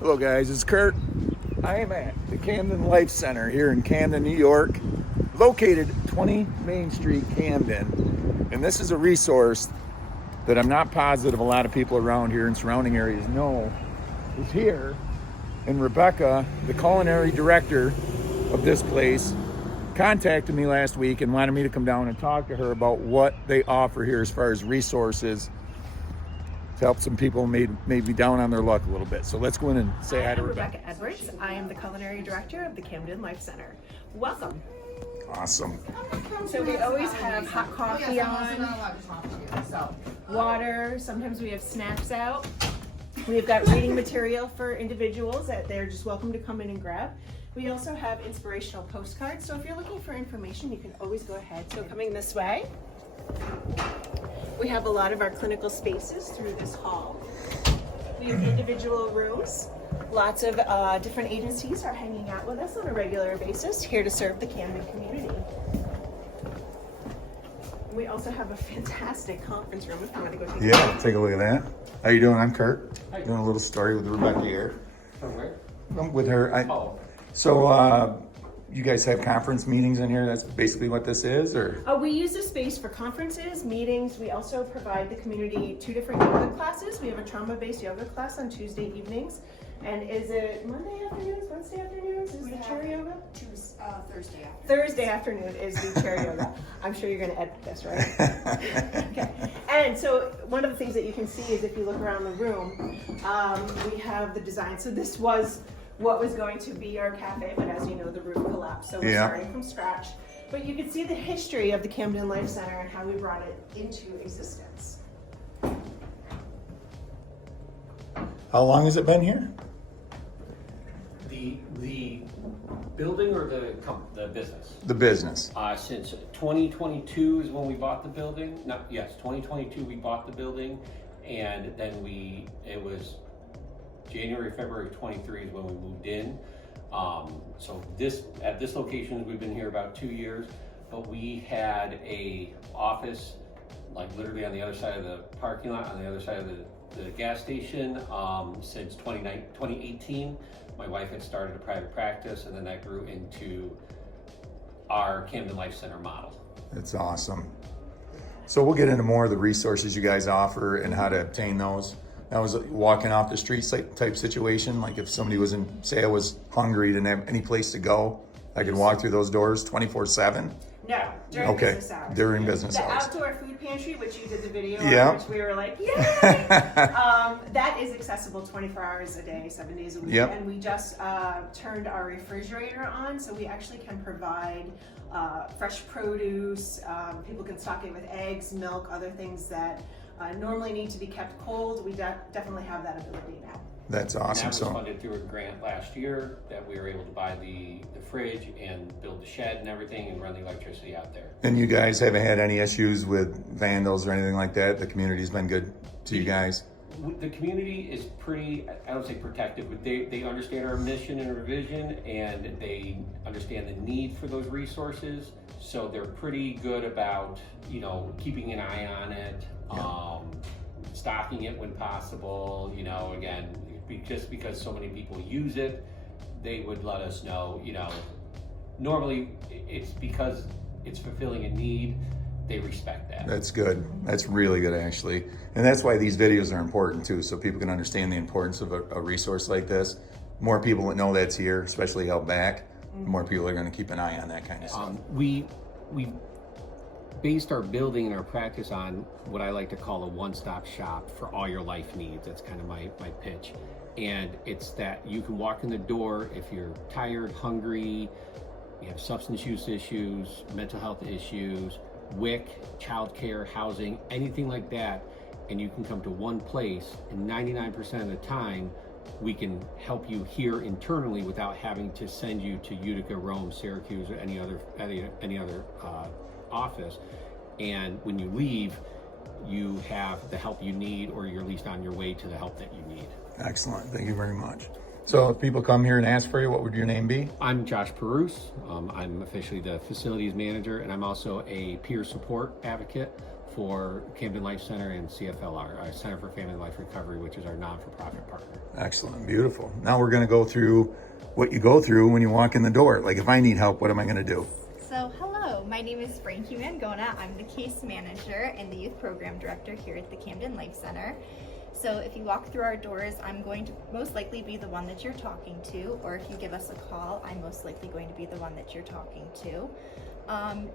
Hello guys, it's Kurt. I am at the Camden Life Center here in Camden, New York, located 20 Main Street, Camden. And this is a resource that I'm not positive a lot of people around here in surrounding areas know is here. And Rebecca, the culinary director of this place, contacted me last week and wanted me to come down and talk to her about what they offer here as far as resources to help some people maybe down on their luck a little bit. So let's go in and say hi to Rebecca. Rebecca Edwards. I am the culinary director of the Camden Life Center. Welcome. Awesome. So we always have hot coffee on, so water. Sometimes we have snacks out. We've got reading material for individuals that they're just welcome to come in and grab. We also have inspirational postcards. So if you're looking for information, you can always go ahead. So coming this way, we have a lot of our clinical spaces through this hall. We have individual rooms. Lots of different agencies are hanging out with us on a regular basis, here to serve the Camden community. We also have a fantastic conference room if you want to go take a look at that. How you doing? I'm Kurt. Doing a little story with Rebecca here. From where? I'm with her. So you guys have conference meetings in here? That's basically what this is, or? We use this space for conferences, meetings. We also provide the community 2 different yoga classes. We have a trauma-based yoga class on Tuesday evenings. And is it Monday afternoons, Wednesday afternoons? Is the chair yoga? Thursday afternoon. Thursday afternoon is the chair yoga. I'm sure you're going to edit this, right? Okay. And so one of the things that you can see is if you look around the room, we have the design. So this was what was going to be our cafe, but as you know, the roof collapsed. So we're starting from scratch. But you can see the history of the Camden Life Center and how we brought it into existence. How long has it been here? The building or the business? The business. Since 2022 is when we bought the building. 2022 we bought the building, and then it was January, February 23 is when we moved in. So at this location we've been here about 2 years, but we had a office like literally on the other side of the parking lot, on the other side of the gas station since 2018. My wife had started a private practice, and then that grew into our Camden Life Center model. That's awesome. So we'll get into more of the resources you guys offer and how to obtain those. That was walking off the street type situation. Like if somebody was say I was hungry, didn't have any place to go, I could walk through those doors 24/7. No, during business hours. During business the hours. Outdoor food pantry, which you did the video Yeah. on, which we were like, yay! That is accessible 24 hours a day, 7 days a week. Yep. And we just turned our refrigerator on, so we actually can provide fresh produce. People can stock it with eggs, milk, other things that normally need to be kept cold. We definitely have that ability now. That's awesome. And that was funded through a grant last year that we were able to buy the fridge and build the shed and everything and run the electricity out there. And you guys haven't had any issues with vandals or anything like that? The community's been good to you guys? The community is pretty, I don't say protective, but they understand our mission and our vision, and they understand the need for those resources. So they're pretty good about, keeping an eye on it, stocking it when possible, again, just because so many people use it, they would let us know, normally it's because it's fulfilling a need, they respect that. That's good. That's really good, actually. And that's why these videos are important too, so people can understand the importance of a resource like this. More people that know that's here, especially out back, more people are going to keep an eye on that kind of stuff. We based our building and our practice on what I like to call a one-stop shop for all your life needs. That's kind of my pitch. And it's that you can walk in the door if you're tired, hungry, you have substance use issues, mental health issues, WIC, childcare, housing, anything like that, and you can come to one place, and 99% of the time we can help you here internally without having to send you to Utica, Rome, Syracuse, or any other office. And when you leave, you have the help you need, or you're at least on your way to the help that you need. Excellent. Thank you very much. So if people come here and ask for you, what would your name be? I'm Josh Perouse. I'm officially the facilities manager, and I'm also a peer support advocate for Camden Life Center and CFLR, our Center for Family Life Recovery, which is our non-for-profit partner. Excellent, beautiful. Now we're going to go through what you go through when you walk in the door. Like if I need help, what am I going to do? So hello, my name is Frankie Mangona. I'm the case manager and the youth program director here at the Camden Life Center. So if you walk through our doors, I'm going to most likely be the one that you're talking to, or if you give us a call, I'm most likely going to be the one that you're talking to.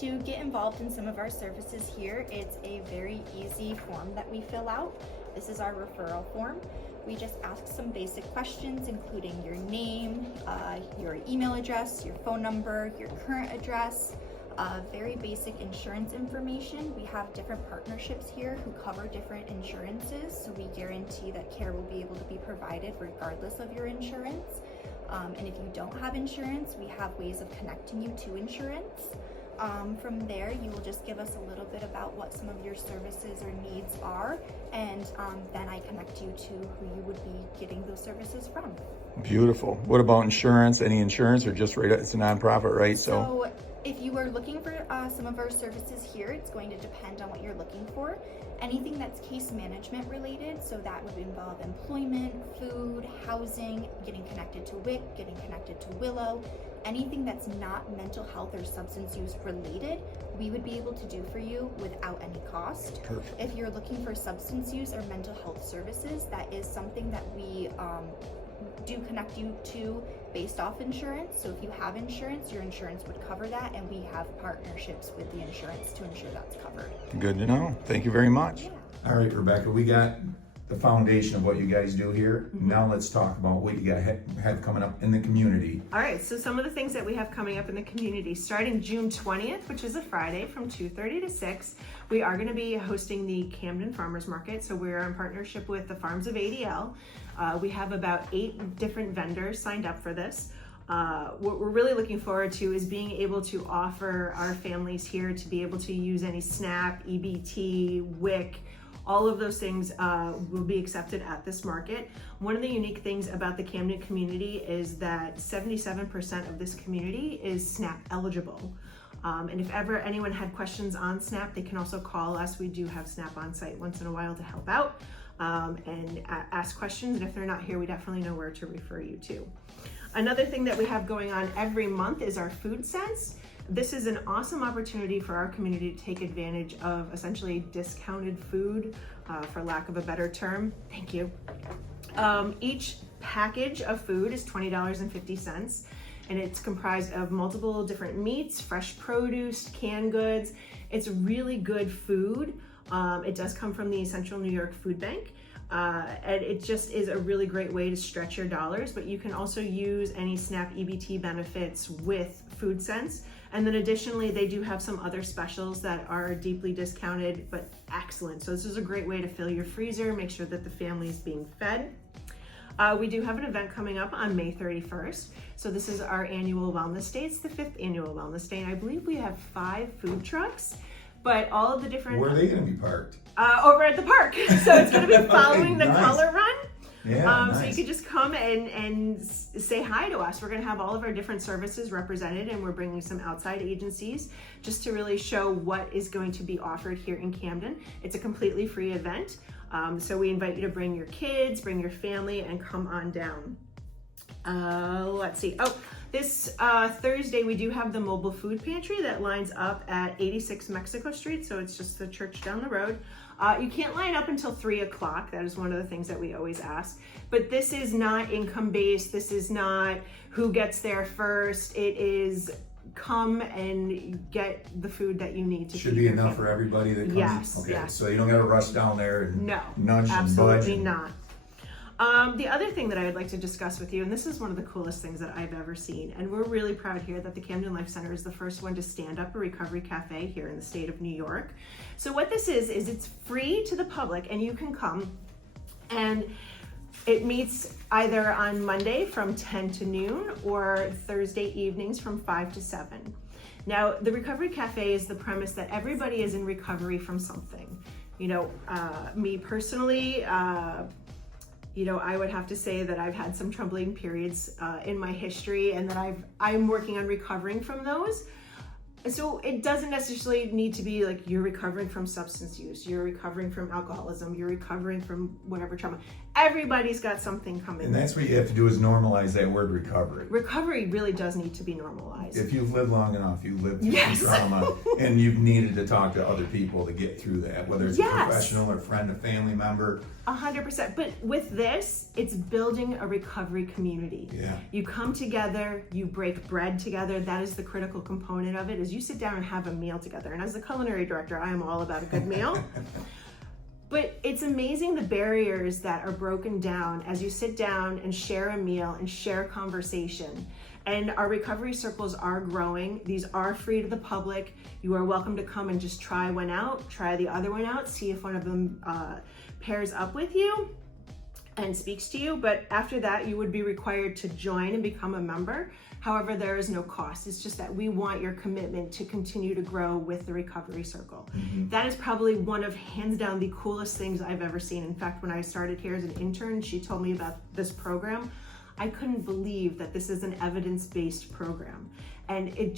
To get involved in some of our services here, it's a very easy form that we fill out. This is our referral form. We just ask some basic questions, including your name, your email address, your phone number, your current address, very basic insurance information. We have different partnerships here who cover different insurances, so we guarantee that care will be able to be provided regardless of your insurance. And if you don't have insurance, we have ways of connecting you to insurance. From there, you will just give us a little bit about what some of your services or needs are, and then I connect you to who you would be getting those services from. Beautiful. What about insurance? Any insurance or just right? It's a nonprofit, right? So if you are looking for some of our services here, it's going to depend on what you're looking for. Anything that's case management related, so that would involve employment, food, housing, getting connected to WIC, getting connected to Willow, anything that's not mental health or substance use related, we would be able to do for you without any cost. Perfect. If you're looking for substance use or mental health services, that is something that we do connect you to based off insurance. So if you have insurance, your insurance would cover that, and we have partnerships with the insurance to ensure that's covered. Good to know. Thank you very much. Yeah. All right, Rebecca, we got the foundation of what you guys do here. Now let's talk about what you got have coming up in the community. All right, so some of the things that we have coming up in the community, starting June 20th, which is a Friday from 2:30 to 6, we are going to be hosting the Camden Farmers Market. So we're in partnership with the Farms of ADL. We have about 8 different vendors signed up for this. What we're really looking forward to is being able to offer our families here to be able to use any SNAP, EBT, WIC, all of those things will be accepted at this market. One of the unique things about the Camden community is that 77% of this community is SNAP eligible. And if ever anyone had questions on SNAP, they can also call us. We do have SNAP on site once in a while to help out and ask questions. And if they're not here, we definitely know where to refer you to. Another thing that we have going on every month is our Food Sense. This is an awesome opportunity for our community to take advantage of essentially discounted food, for lack of a better term. Thank you. Each package of food is $20.50, and it's comprised of multiple different meats, fresh produce, canned goods. It's really good food. It does come from the Central New York Food Bank. And it just is a really great way to stretch your dollars, but you can also use any SNAP EBT benefits with Food Sense. And then additionally, they do have some other specials that are deeply discounted, but excellent. So this is a great way to fill your freezer, make sure that the family is being fed. We do have an event coming up on May 31st. So this is our annual wellness day. It's the 5th annual wellness day. And I believe we have 5 food trucks, but all of the different— Where are they going to be parked? Over at the park. So it's going to be following the Nice. color run. Yeah, nice. So you could just come and say hi to us. We're going to have all of our different services represented, and we're bringing some outside agencies just to really show what is going to be offered here in Camden. It's a completely free event. So we invite you to bring your kids, bring your family, and come on down. Let's see. Oh, this Thursday we do have the mobile food pantry that lines up at 86 Mexico Street. So it's just the church down the road. You can't line up until 3 o'clock. That is one of the things that we always ask. But this is not income-based. This is not who gets there first. It is come and get the food that you need to Should feed be your enough family. for everybody that comes. Yes, Okay, yes. so you don't got to rush down there and No, nudge and budge. absolutely and- not. The other thing that I would like to discuss with you, and this is one of the coolest things that I've ever seen, and we're really proud here that the Camden Life Center is the first one to stand up a recovery cafe here in the state of New York. So what this is it's free to the public, and you can come, and it meets either on Monday from 10 to noon or Thursday evenings from 5 to 7. Now, the Recovery Cafe is the premise that everybody is in recovery from something. You know, me personally, you know, I would have to say that I've had some troubling periods in my history, and that I'm working on recovering from those. So it doesn't necessarily need to be like you're recovering from substance use, you're recovering from alcoholism, you're recovering from whatever trauma. Everybody's got something coming. And that's what you have to do is normalize that word recovery. Recovery really does need to be normalized. If you've lived long enough, you've lived through Yes. some trauma, and you've needed to talk to other people to get through that, whether it's a Yes. professional or friend, a family member. 100%. But with this, it's building a recovery community. Yeah. You come together, you break bread together. That is the critical component of it, is you sit down and have a meal together. And as the culinary director, I am all about a good meal. But it's amazing the barriers that are broken down as you sit down and share a meal and share a conversation. And our recovery circles are growing. These are free to the public. You are welcome to come and just try one out, try the other one out, see if one of them pairs up with you and speaks to you. But after that, you would be required to join and become a member. However, there is no cost. It's just that we want your commitment to continue to grow with the recovery circle. Mm-hmm. That is probably one of, hands down, the coolest things I've ever seen. In fact, when I started here as an intern, she told me about this program. I couldn't believe that this is an evidence-based program. And it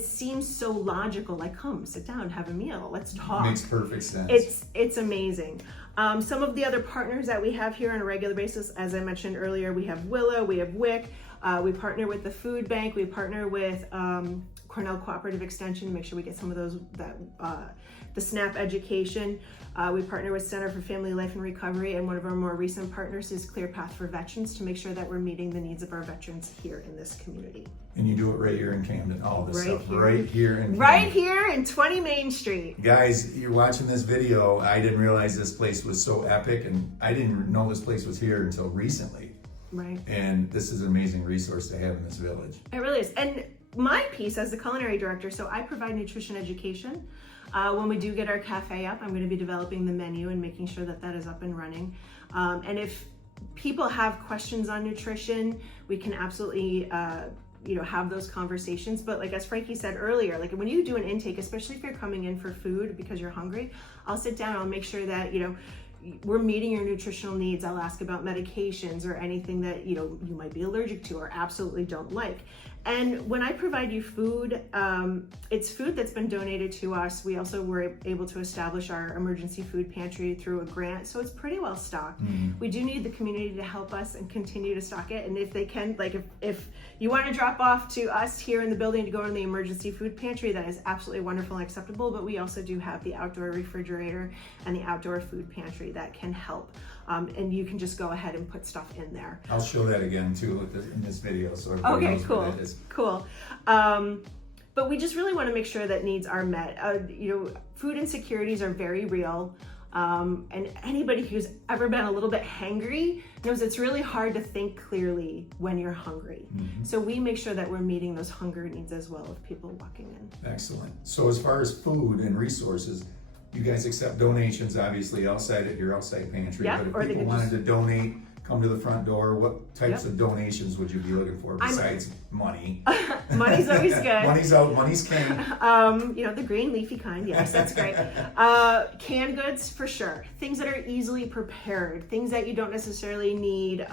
seems so logical, like, come, sit down, have a meal, let's talk. Makes perfect sense. It's amazing. Some of the other partners that we have here on a regular basis, as I mentioned earlier, we have Willow, we have WIC, we partner with the food bank, we partner with Cornell Cooperative Extension to make sure we get some of those, the SNAP education. We partner with Center for Family Life and Recovery, and one of our more recent partners is Clear Path for Veterans to make sure that we're meeting the needs of our veterans here in this community. And you do it right here in Camden, all this Right stuff here. right here in Camden. Right here in 20 Main Street. Guys, you're watching this video. I didn't realize this place was so epic, and I didn't know this place was here until recently. Right. And this is an amazing resource to have in this village. It really is. And my piece as the culinary director, so I provide nutrition education. When we do get our cafe up, I'm going to be developing the menu and making sure that that is up and running. And if people have questions on nutrition, we can absolutely have those conversations. But like as Frankie said earlier, like when you do an intake, especially if you're coming in for food because you're hungry, I'll sit down, I'll make sure that, we're meeting your nutritional needs. I'll ask about medications or anything that, you might be allergic to or absolutely don't like. And when I provide you food, it's food that's been donated to us. We also were able to establish our emergency food pantry through a grant, so it's pretty well stocked. Mm-hmm. We do need the community to help us and continue to stock it. And if they can, like if you want to drop off to us here in the building to go in the emergency food pantry, that is absolutely wonderful and acceptable. But we also do have the outdoor refrigerator and the outdoor food pantry that can help. And you can just go ahead and put stuff in there. I'll show that again too in this video, so everybody Okay, knows cool, what it is. cool. But we just really want to make sure that needs are met. Food insecurities are very real. And anybody who's ever been a little bit hangry knows it's really hard to think clearly when you're hungry. Mm-hmm. So we make sure that we're meeting those hunger needs as well of people walking in. Excellent. So as far as food and resources, you guys accept donations, obviously, outside at your outside pantry. Yeah, but or if they people could wanted to donate, come to the front door, what types Yep. of donations would you be looking for besides money? Money's always good. Money's out, money's king. The green leafy kind, yes, that's great. Canned goods for sure. Things that are easily prepared, things that you don't necessarily need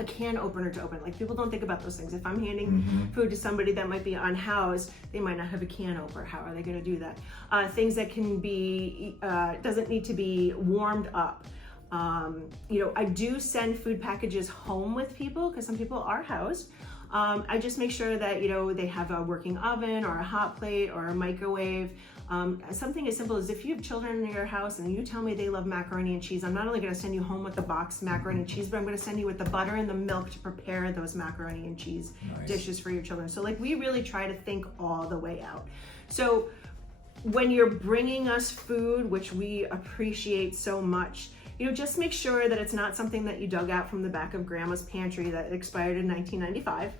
a can opener to open. Like people don't think about those things. If I'm handing food to somebody that might be unhoused, they might not have a can opener. How are they going to do that? Things that can be, doesn't need to be warmed up. I do send food packages home with people because some people are housed. I just make sure that, they have a working oven or a hot plate or a microwave. Something as simple as if you have children in your house and you tell me they love macaroni and cheese, I'm not only going to send you home with the box macaroni and cheese, but I'm going to send you with the butter and the milk to prepare those macaroni and cheese dishes for your children. So we really try to think all the way out. So when you're bringing us food, which we appreciate so much, just make sure that it's not something that you dug out from the back of grandma's pantry that expired in 1995.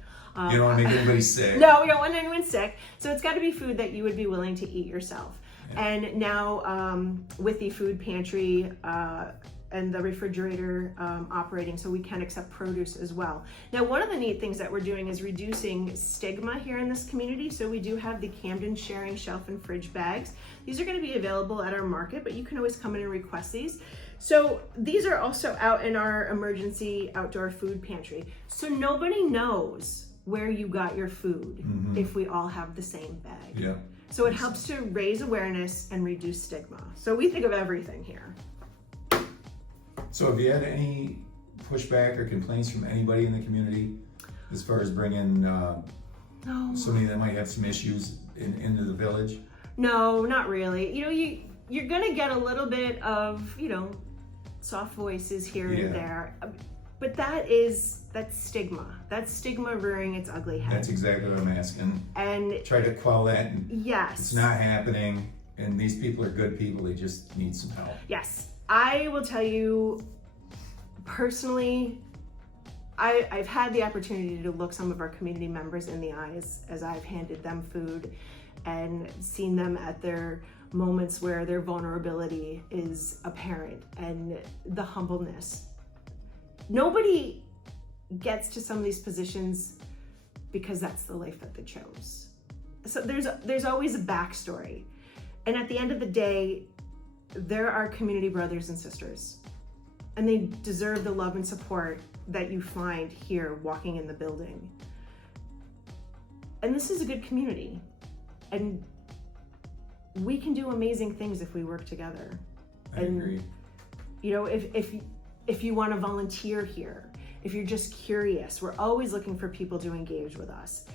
You don't want to make anybody sick. No, we don't want anyone sick. So it's got to be food that you would be willing to eat yourself. Yeah. And now with the food pantry and the refrigerator operating, so we can accept produce as well. Now, one of the neat things that we're doing is reducing stigma here in this community. So we do have the Camden Sharing Shelf and Fridge bags. These are going to be available at our market, but you can always come in and request these. So these are also out in our emergency outdoor food pantry. So nobody knows where you got your food if we all have the same bag. Yeah. So it helps to raise awareness and reduce stigma. So we think of everything here. So have you had any pushback or complaints from anybody in the community as far as bringing No. somebody that might have some issues into the village? No, not really. You know, you're gonna get a little bit of, you know, soft voices here Yeah. and there, but that's stigma. That's stigma rearing its ugly head. That's exactly what I'm asking. And Try to quell that. And yes, it's not happening, and these people are good people. They just need some help. yes, I will tell you personally, I've had the opportunity to look some of our community members in the eyes as I've handed them food and seen them at their moments where their vulnerability is apparent and the humbleness. Nobody gets to some of these positions because that's the life that they chose. So there's always a backstory. And at the end of the day, there are community brothers and sisters, and they deserve the love and support that you find here walking in the building. And this is a good community, and we can do amazing things if we work together. I agree. You know, if you want to volunteer here, if you're just curious, we're always looking for people to engage with us.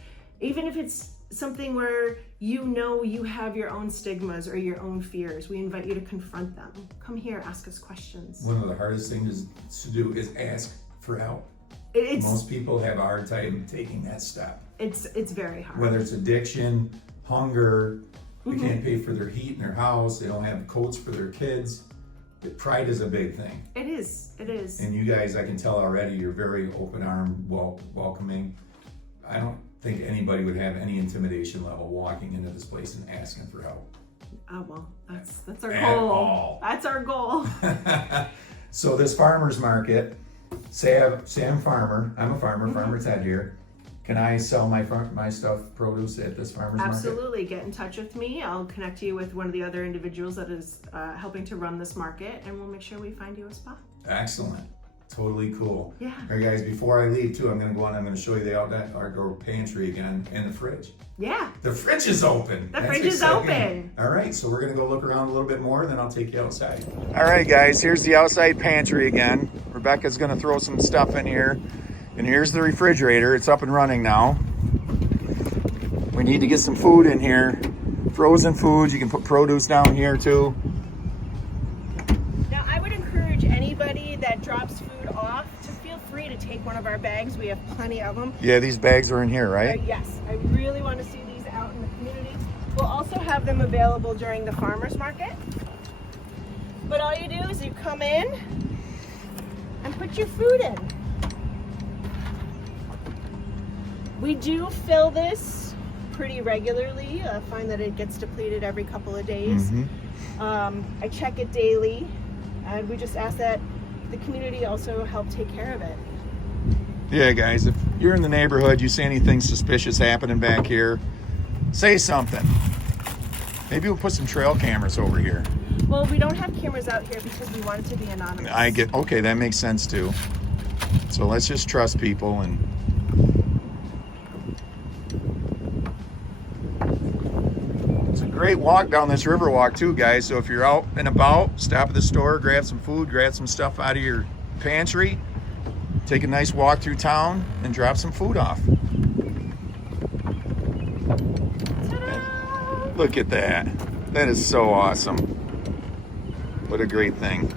Even if it's something where you know you have your own stigmas or your own fears, we invite you to confront them. Come here, ask us questions. One of the hardest things to do is ask for help. It's Most people have a hard time taking that step. it's very hard. Whether it's addiction, hunger, they can't pay for their heat in their house, they don't have coats for their kids. But pride is a big thing. It is. And you guys, I can tell already, you're very open-armed, welcoming. I don't think anybody would have any intimidation level walking into this place and asking for help. Oh well, that's our At goal. all. That's our goal. So this farmer's market, say I'm a farmer, Farmer Ted here. Can I sell my stuff, produce at this farmer's market? Absolutely. Get in touch with me. I'll connect you with one of the other individuals that is helping to run this market, and we'll make sure we find you a spot. Excellent. Totally cool. Yeah. All right, guys, before I leave too, I'm going to go on, I'm going to show you the outdoor pantry again and the fridge. Yeah. The fridge is open. The That's fridge is exciting. open. All right, so we're going to go look around a little bit more, then I'll take you outside. All right, guys, here's the outside pantry again. Rebecca's going to throw some stuff in here. And here's the refrigerator. It's up and running now. We need to get some food in here. Frozen foods. You can put produce down here too. Now, I would encourage anybody that drops food off to feel free to take one of our bags. We have plenty of them. Yeah, these bags are in here, right? Yes, I really want to see these out in the community. We'll also have them available during the farmer's market. But all you do is you come in and put your food in. We do fill this pretty regularly. I find that it gets depleted every couple of days. I check it daily, and we just ask that the community also help take care of it. Yeah, guys, if you're in the neighborhood, you see anything suspicious happening back here, say something. Maybe we'll put some trail cameras over here. Well, we don't have cameras out here because we want it to be anonymous. Okay, that makes sense too. So let's just trust people. And it's a great walk down this river walk too, guys. So if you're out and about, stop at the store, grab some food, grab some stuff out of your pantry, take a nice walk through town, and drop some food off. Ta-da! Look at that. That is so awesome. What a great thing.